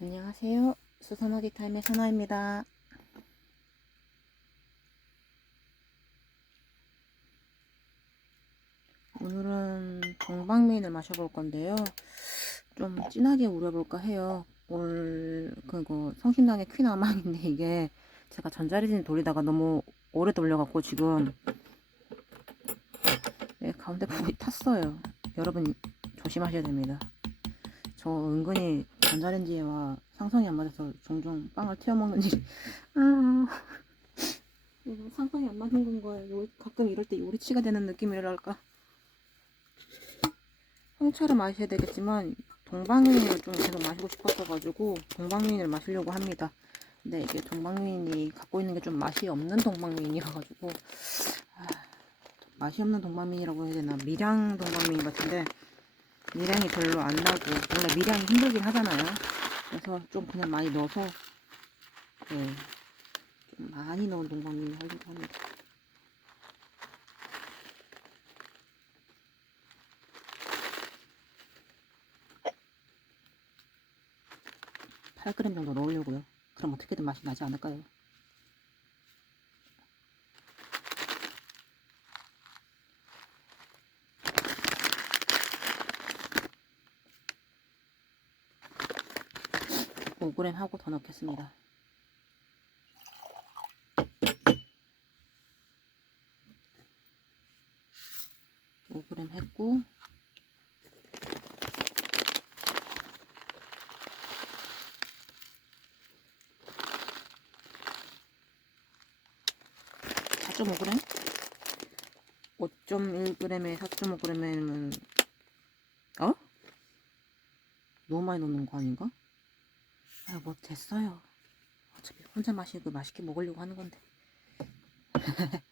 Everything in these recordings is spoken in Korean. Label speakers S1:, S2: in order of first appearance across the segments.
S1: 안녕하세요. 수선어디 타임의 선아입니다. 오늘은 동방미인을 마셔볼 건데요. 좀 진하게 우려볼까 해요. 오늘 그거 성심당의 퀸 아망인데 이게 제가 전자레인지 돌리다가 너무 오래 돌려갖고 지금 네, 가운데 부분이 탔어요. 여러분 조심하셔야 됩니다. 저 은근히 전자레인지와 상성이 안 맞아서 종종 빵을 튀어 먹는 일이. 아, 이거 상성이 안 맞는 건가요? 요- 가끔 이럴 때 요리치가 되는 느낌이랄까? 홍차를 마셔야 되겠지만 동방유인을 좀 계속 마시고 싶었어가지고 동방유인을 마시려고 합니다. 근데 이게 동방유인이 갖고 있는 게 좀 맛이 없는 동방유인이어가지고 아, 맛이 없는 동방유인이라고 해야 되나? 미량 동방유인 같은데 미량이 별로 안 나고 원래 미량이 힘들긴 하잖아요. 그래서 좀 그냥 많이 넣어서 네, 좀 많이 넣은 동방미 하려고 합니다. (8g) 정도 넣으려고요. 그럼 어떻게든 맛이 나지 않을까요? (5g) 하고 더 넣겠습니다. (5g) 했고 (4.5g) 5.1g에 4.5g이면 어? 너무 많이 넣는 거 아닌가? 아, 뭐 됐어요. 어차피 혼자 마시고 맛있게 먹으려고 하는 건데.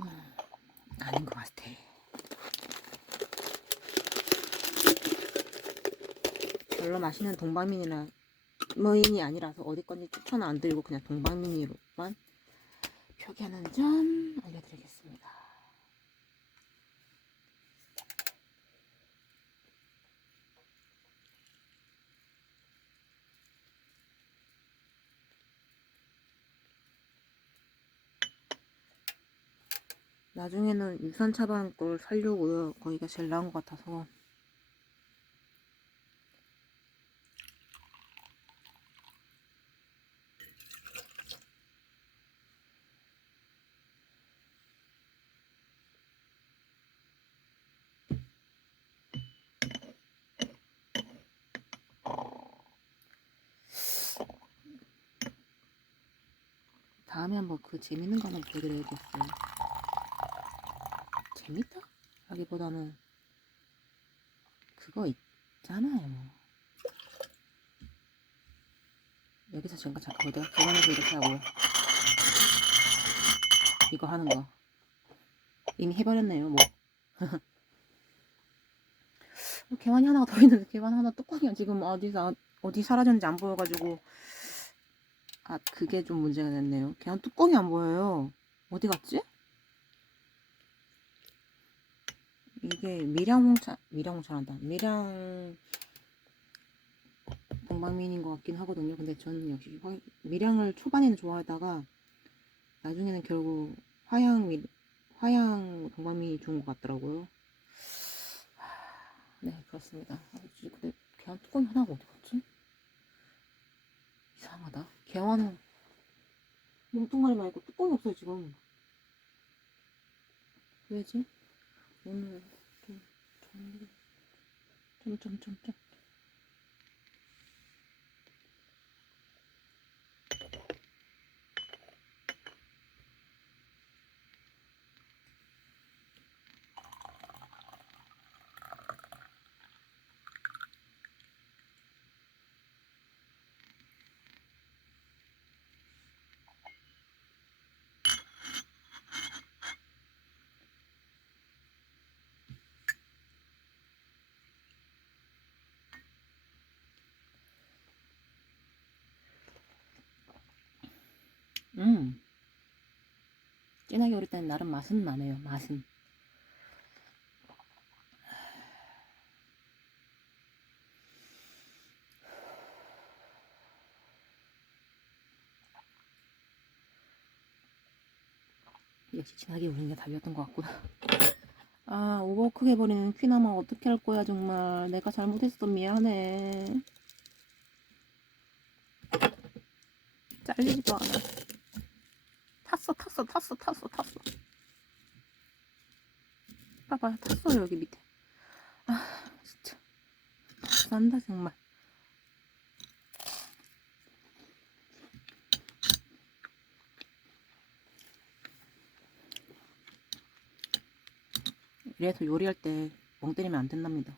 S1: 음, 아닌 것 같아. 별로 맛있는 동방민이나 뭐인이 아니라서 어디 건지 추천 안 드리고 그냥 동방민이로만 표기하는 점 알려드리겠습니다. 나중에는 유선 차반 걸 살려고요. 거기가 제일 나은 것 같아서. 다음에 한번 그 재밌는 거 한번 보여드려야겠어요. 재밌다? 하기보다는 그거 있잖아요. 여기서 잠깐 잠깐 어디야? 계란에서 이렇게 하고 이거 하는 거 이미 해버렸네요. 뭐 어, 개환이 하나가 더 있는데 개환 하나 뚜껑이야 지금 어디서 어디 사라졌는지 안 보여가지고 아 그게 좀 문제가 됐네요. 개환 뚜껑이 안 보여요. 어디 갔지? 이게 미량홍차 미량홍차란다. 미량 동방민인 것 같긴 하거든요. 근데 저는 역시 화, 미량을 초반에는 좋아하다가 나중에는 결국 화양 미, 화양 동방민이 좋은 것 같더라고요. 하, 네 그렇습니다. 근데 개환 뚜껑이 하나가 어디 갔지? 이상하다. 개환은 몸뚱아리만 있고 뚜껑이 없어요 지금. 왜지? 오늘 좀좀좀좀 음. 진하게 우릴 때는 나름 맛은 나네요. 맛은. 역시 진하게 우린 게 답이었던 것 같구나. 아, 오버크게 버리는 퀴나마 어떻게 할 거야, 정말. 내가 잘못했어, 미안해. 잘리지도 않아. 탔어, 탔어, 탔어, 탔어, 탔어. 봐봐, 탔어요, 여기 밑에. 아, 진짜. 난다, 정말. 이래서 요리할 때 멍 때리면 안 된답니다.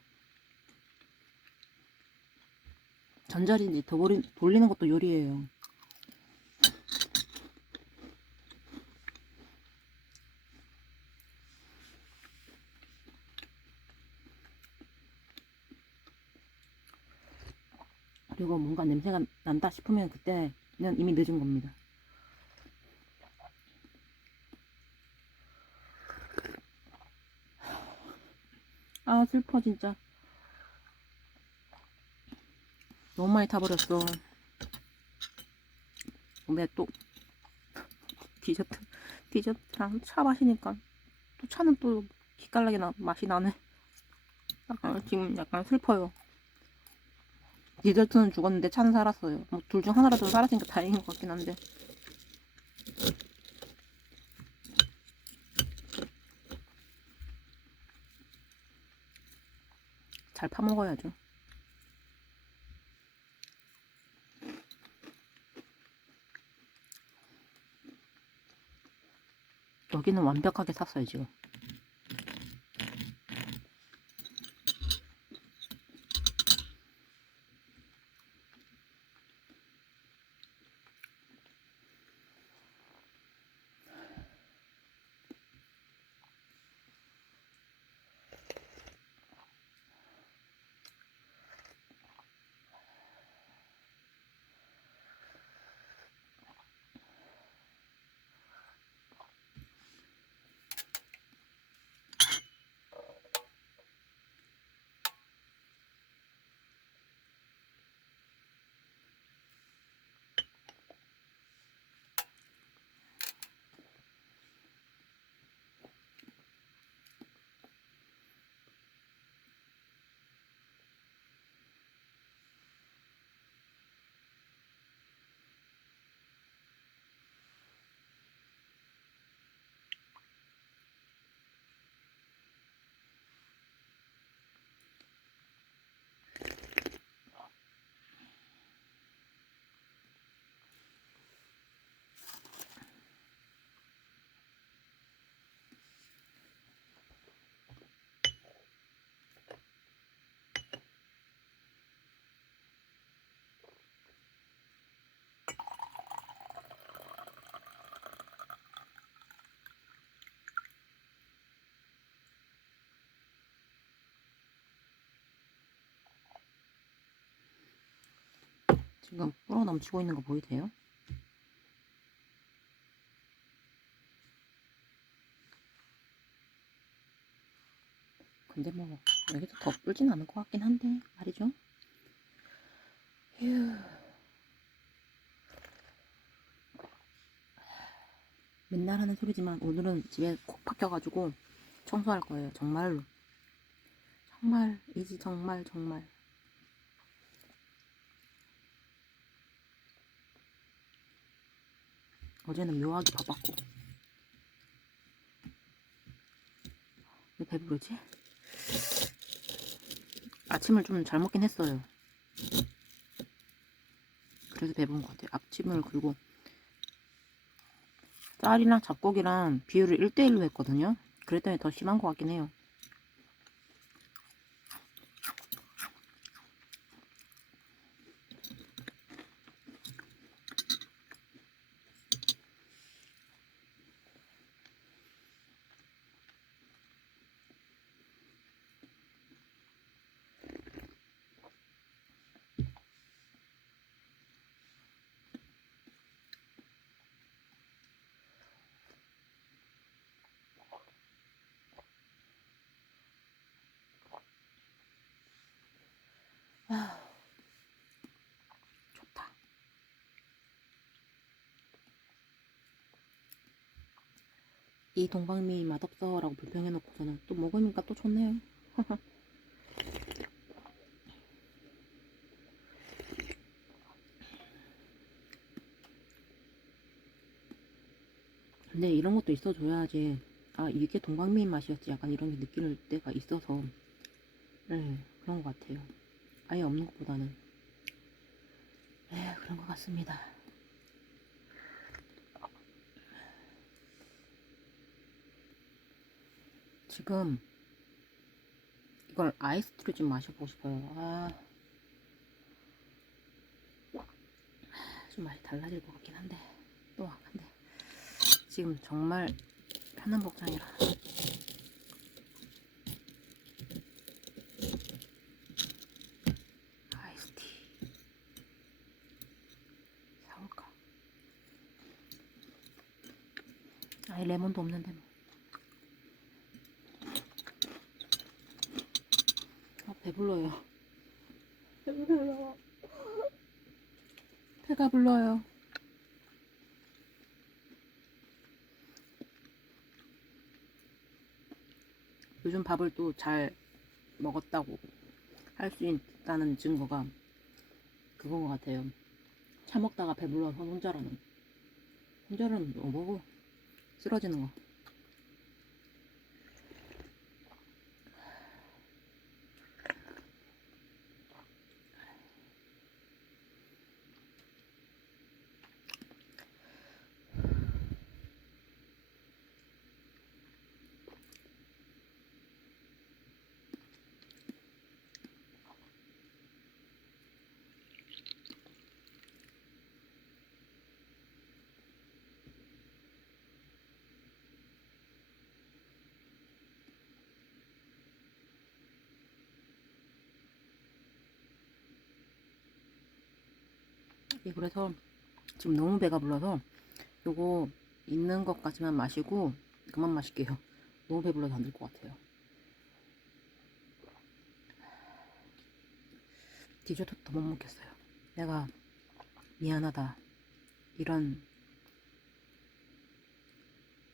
S1: 전자레인지 돌리, 돌리는 것도 요리예요. 그리고 뭔가 냄새가 난다 싶으면 그때는 이미 늦은 겁니다. 아 슬퍼 진짜. 너무 많이 타버렸어. 근데 또 디저트 디저트랑 차 마시니까 또 차는 또 기깔나게 나, 맛이 나네. 약간 지금 약간 슬퍼요 디저트는 죽었는데 차는 살았어요 뭐 둘 중 하나라도 살았으니까 다행인 것 같긴 한데 잘 파먹어야죠. 여기는 완벽하게 샀어요, 지금. 지금 불어 넘치고 있는 거 보이세요? 근데 뭐 여기서 더 불진 않을 것 같긴 한데 말이죠. 휴. 맨날 하는 소리지만 오늘은 집에 콕 박혀가지고 청소할 거예요. 정말로. 정말 이지 정말 정말. 어제는 묘하게 바빴고. 왜 배부르지? 아침을 좀 잘 먹긴 했어요. 그래서 배부른 것 같아요. 아침을 그리고 쌀이랑 잡곡이랑 비율을 1대1로 했거든요. 그랬더니 더 심한 것 같긴 해요 좋다. 이 동방미 맛없어라고 불평해놓고서는 또 먹으니까 또 좋네요. 근데 이런 것도 있어줘야지 아 이게 동방미 맛이었지 약간 이런 게 느낄 때가 있어서 네 그런 것 같아요 아예 없는 것보다는. 네 그런 것 같습니다. 지금 이걸 아이스티로 좀 마셔보고 싶어요. 아, 좀 맛이 달라질 것 같긴 한데 또 한데 지금 정말 편한 복장이라 아이스티 사올까 아예 레몬도 없는데 뭐 아, 배불러요 배불러요 배가 불러요 요즘 밥을 또 잘 먹었다고 할 수 있다는 증거가 그건 것 같아요. 차 먹다가 배불러서 혼자라는. 혼자라는 뭐 먹고 쓰러지는 거. 예, 그래서 지금 너무 배가 불러서 요거 있는 것까지만 마시고 그만 마실게요. 너무 배불러서 안 될 것 같아요. 디저트 더못 먹겠어요. 내가 미안하다. 이런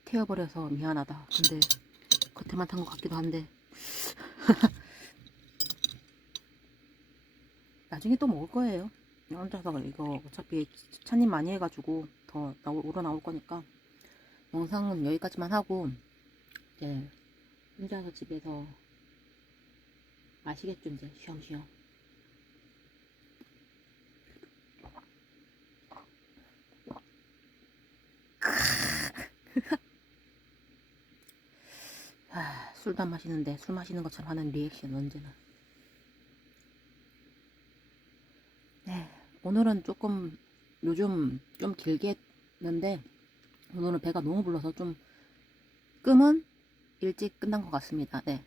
S1: 태워버려서 미안하다. 근데 겉에만 탄 것 같기도 한데 나중에 또 먹을 거예요. 혼자서 이거 어차피 찬님 많이 해가지고 더 나오, 우러나올 거니까 영상은 여기까지만 하고 이제 혼자서 집에서 마시겠죠 이제. 쉬엄쉬엄. 아, 술도 안 마시는데 술 마시는 것처럼 하는 리액션 언제나 네, 오늘은 조금 요즘 좀 길게 했는데 오늘은 배가 너무 불러서 좀 끔은 일찍 끝난 것 같습니다. 네.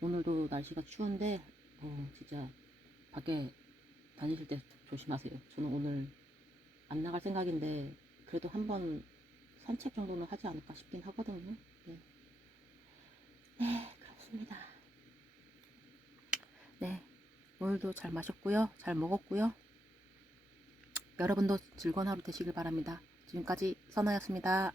S1: 오늘도 날씨가 추운데 어, 진짜 밖에 다니실 때 조심하세요. 저는 오늘 안 나갈 생각인데 그래도 한번 산책 정도는 하지 않을까 싶긴 하거든요. 네, 네 그렇습니다. 네. 오늘도 잘 마셨고요. 잘 먹었고요. 여러분도 즐거운 하루 되시길 바랍니다. 지금까지 선아였습니다.